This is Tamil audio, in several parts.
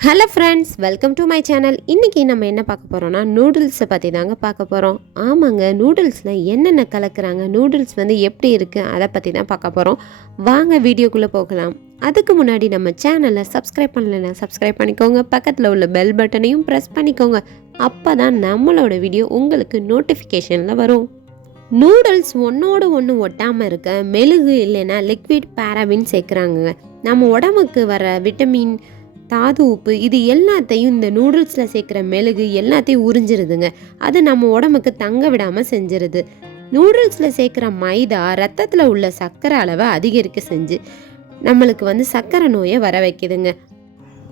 Hello friends welcome to my channel இன்றைக்கி நம்ம என்ன பார்க்க போகிறோம்னா நூடுல்ஸை பற்றி தாங்க பார்க்க போகிறோம் ஆமாங்க நூடுல்ஸில் என்னென்ன கலக்குறாங்க நூடுல்ஸ் வந்து எப்படி இருக்குது அதை பற்றி தான் பார்க்க போகிறோம் வாங்க வீடியோக்குள்ளே போகலாம். அதுக்கு முன்னாடி நம்ம சேனலை சப்ஸ்கிரைப் பண்ணலைன்னா சப்ஸ்கிரைப் பண்ணிக்கோங்க. பக்கத்தில் உள்ள பெல் பட்டனையும் ப்ரெஸ் பண்ணிக்கோங்க. அப்போ தான் நம்மளோட வீடியோ உங்களுக்கு நோட்டிஃபிகேஷனில் வரும். நூடுல்ஸ் ஒன்றோடு ஒன்று ஒட்டாமல் இருக்க மெழுகு இல்லைன்னா லிக்விட் பேராபின் சேர்க்குறாங்க நம்ம உடம்புக்கு வர விட்டமின் தாது உப்பு இது எல்லாத்தையும் இந்த நூடுல்ஸில் சேர்க்குற மெழுகு எல்லாத்தையும் உறிஞ்சிருதுங்க. அது நம்ம உடம்புக்கு தங்க விடாமல் செஞ்சிருது. நூடுல்ஸில் சேர்க்குற மைதா ரத்தத்தில் உள்ள சர்க்கரை அளவை அதிகரிக்க செஞ்சு நம்மளுக்கு வந்து சர்க்கரை நோயை வர வைக்குதுங்க.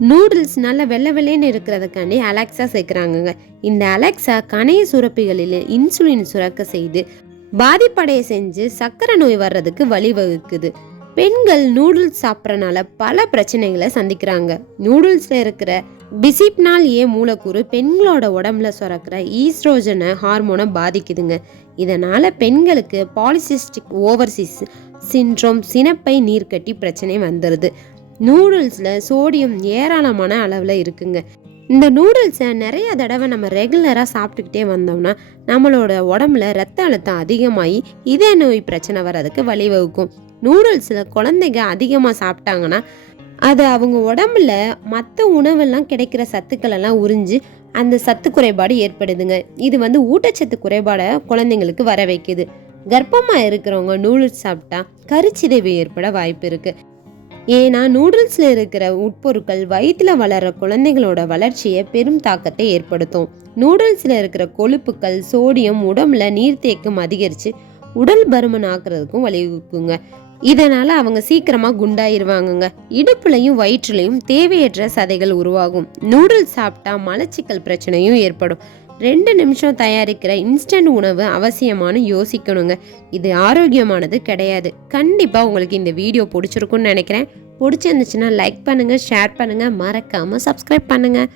நூடுல்ஸ் நல்ல வெள்ளை வெள்ளைன்னு இருக்கிறதுக்காண்டி அலெக்ஸா சேர்க்குறாங்கங்க. இந்த அலெக்ஸா கணைய சுரப்பிகளில் இன்சுலின் சுரக்க செய்து பாதிப்படைய செஞ்சு சர்க்கரை நோய் வர்றதுக்கு வழிவகுக்குது. பெண்கள் நூடுல்ஸ் சாப்பிட்றனால பல பிரச்சனைகளை சந்திக்கிறாங்க. நூடுல்ஸில் இருக்கிற பிசிப்னால் ஏ மூலக்கூறு பெண்களோட உடம்புல சுரக்கிற ஈஸ்ட்ரோஜனை ஹார்மோனை பாதிக்குதுங்க. இதனால் பெண்களுக்கு பாலிசிஸ்டிக் ஓவர்சிஸ் சின்ட்ரோம் சினப்பை நீர்க்கட்டி பிரச்சனை வந்துடுது நூடுல்ஸில் சோடியம் ஏராளமான அளவில் இருக்குங்க. இந்த நூடுல்ஸை நிறைய தடவை நம்ம ரெகுலராக சாப்பிட்டுக்கிட்டே வந்தோம்னா நம்மளோட உடம்புல ரத்த அழுத்தம் அதிகமாகி இதய நோய் பிரச்சனை வர்றதுக்கு வழிவகுக்கும். நூடுல்ஸில் குழந்தைங்க அதிகமாக சாப்பிட்டாங்கன்னா அது அவங்க உடம்புல மற்ற உணவெல்லாம் கிடைக்கிற சத்துக்கள் எல்லாம் உறிஞ்சு அந்த சத்து குறைபாடு ஏற்படுதுங்க. இது வந்து ஊட்டச்சத்து குறைபாடை குழந்தைங்களுக்கு வர வைக்குது. கர்ப்பமாக இருக்கிறவங்க நூடுல்ஸ் சாப்பிட்டா கருச்சிதைவு ஏற்பட வாய்ப்பு இருக்கு. ஏன்னா நூடுல்ஸில் இருக்கிற உட்பொருட்கள் வயிற்றில் வளர்கிற குழந்தைகளோட வளர்ச்சியை பெரும் தாக்கத்தை ஏற்படுத்தும். நூடுல்ஸில் இருக்கிற கொழுப்புக்கள் சோடியம் உடம்புல நீர்த்தேக்கம் அதிகரித்து உடல் பருமன் ஆக்குறதுக்கும் வழிவகுக்குங்க. இதனால அவங்க சீக்கிரமா குண்டாயிருவாங்கங்க. இடுப்புலையும் வயிற்றுலையும் தேவையற்ற சதைகள் உருவாகும். நூடுல்ஸ் சாப்பிட்டா மலச்சிக்கல் பிரச்சனையும் ஏற்படும். ரெண்டு நிமிஷம் தயாரிக்கிற இன்ஸ்டன்ட் உணவு அவசியமானு யோசிக்கணுங்க. இது ஆரோக்கியமானது கிடையாது. கண்டிப்பா உங்களுக்கு இந்த வீடியோ பிடிச்சிருக்கும்னு நினைக்கிறேன். பிடிச்சிருந்துச்சுன்னா லைக் பண்ணுங்க ஷேர் பண்ணுங்க மறக்காம சப்ஸ்கிரைப் பண்ணுங்க.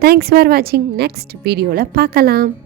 தேங்க்ஸ் ஃபார் வாட்சிங் நெக்ஸ்ட் வீடியோவில் பார்க்கலாம்.